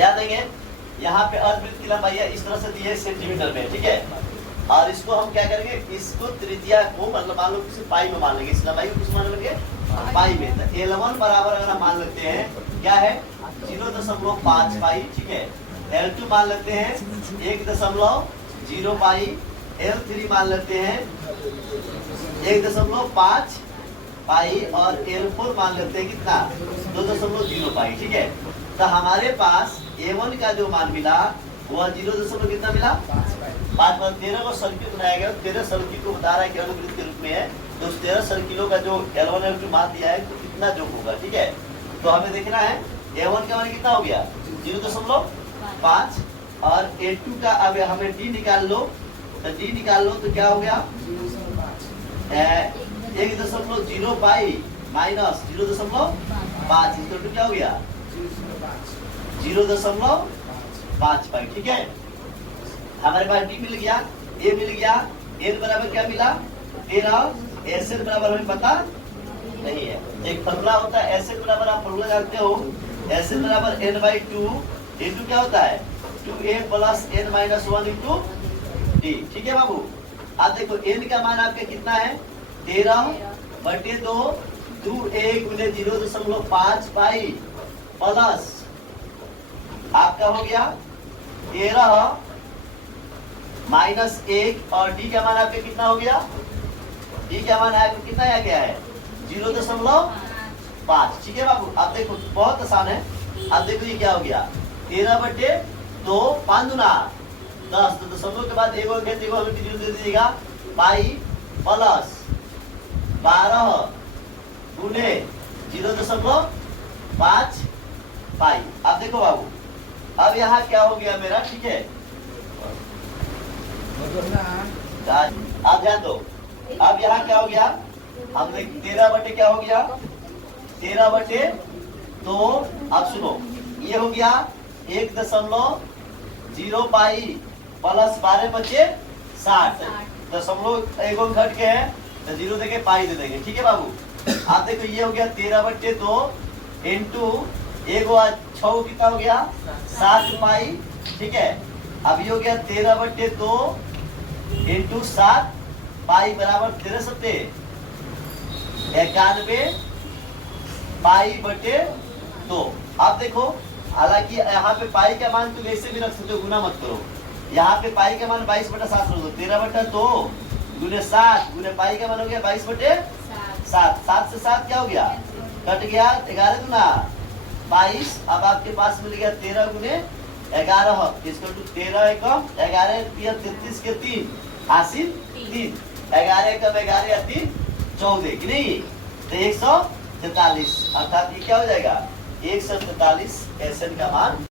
ध्यान देंगे यहाँ पे अर्धवृत्त की लंबाई है इस तरह से दी है सेंटीमीटर में, ठीक है। और इसको हम क्या करेंगे, इसको त्रिज्या को मतलब मान लो किसी पाई में मान लेंगे, इस लंबाई को किस मान लेंगे, पाई में। तो L1 बराबर अगर हम मान लेते हैं क्या है 0.5 पाई, ठीक है। L2 मान लेते हैं 1.0 पाई, L3 मान लेते हैं 1.5 पाई और L4 मान लेते हैं कितना 2.0 पाई, ठीक है। तो हमारे पास A1 का जो मान मिला वह 0. कितना मिला 5 13 को सर्किल बनाया गया, 13 सर्किल को बता रहा है कि अनुवृत्त के रूप में है। तो उस 13 सर्किलों का जो L1 L2 मान दिया है तो कितना जोड़ होगा, ठीक है। तो हमें देखना है A1 का मान कितना हो गया 0.5 और A2 का अब हमें D निकाल लो, तो D निकाल लो तो क्या हो गया 1.0 पाई माइनस 0.5 इसको क्या हो गया 0.5 पाई, ठीक है। हमारे पास D मिल गया, A मिल गया, N बराबर क्या मिला 13, SN बराबर हमें पता नहीं है। एक फॉर्मूला होता है SN बराबर, आप फॉर्मूला जानते हो SN बराबर N/2 इंटू क्या होता है 2A plus N minus 1 into D, ठीक है बाबू। आप देखो N का मान आपका कितना है 13/2 2A गुने 0.5 पाई प्लस आपका हो गया 13 माइनस 1 और D का मान आपका कितना हो गया, D का मान आपका कितना आ गया है 0.5, ठीक है बाबू। अब देखो बहुत आसान है, अब देखो ये क्या हो गया 13/2 5 दूना 10, तो दशमलव के बाद एगो दे दीजिएगा पाई प्लस 12 गुने 0.5 पाई। अब देखो बाबू अब यहाँ क्या हो गया मेरा, ठीक है। आप ध्यान दो, अब यहाँ क्या हो गया हमने 13 क्या हो गया 13/2। अब सुनो ये हो गया 1.0 पाई प्लस 12/60, दशमलव एगो घट के है तो 0 देके पाई दे देंगे, ठीक है बाबू। आप देखो ये हो गया 13/2 इंटू एगो 6 कितना हो गया 7 पाई, ठीक है। अब ये हो गया 13/2 इंटू 7 पाई बराबर 13 91 पाई/2। अब देखो हालांकि यहाँ पे पाई का मान तुम ऐसे भी रख सकते हो, गुना मत करो। यहाँ पे पाई का मान 22/7 रख दो, 13/2 गुने 7 गुने पाई का मान हो गया 22/7, 7 से 7 क्या हो गया कट गया 11 गुना 22। अब आपके पास मिल गया 13 गुने 11 इसको 13 एकम 11 33 के 3 हासिल 3, 11 एकम 11 या 3 14 की नहीं तो 143, अर्थात ये क्या हो जाएगा 143 SN का मान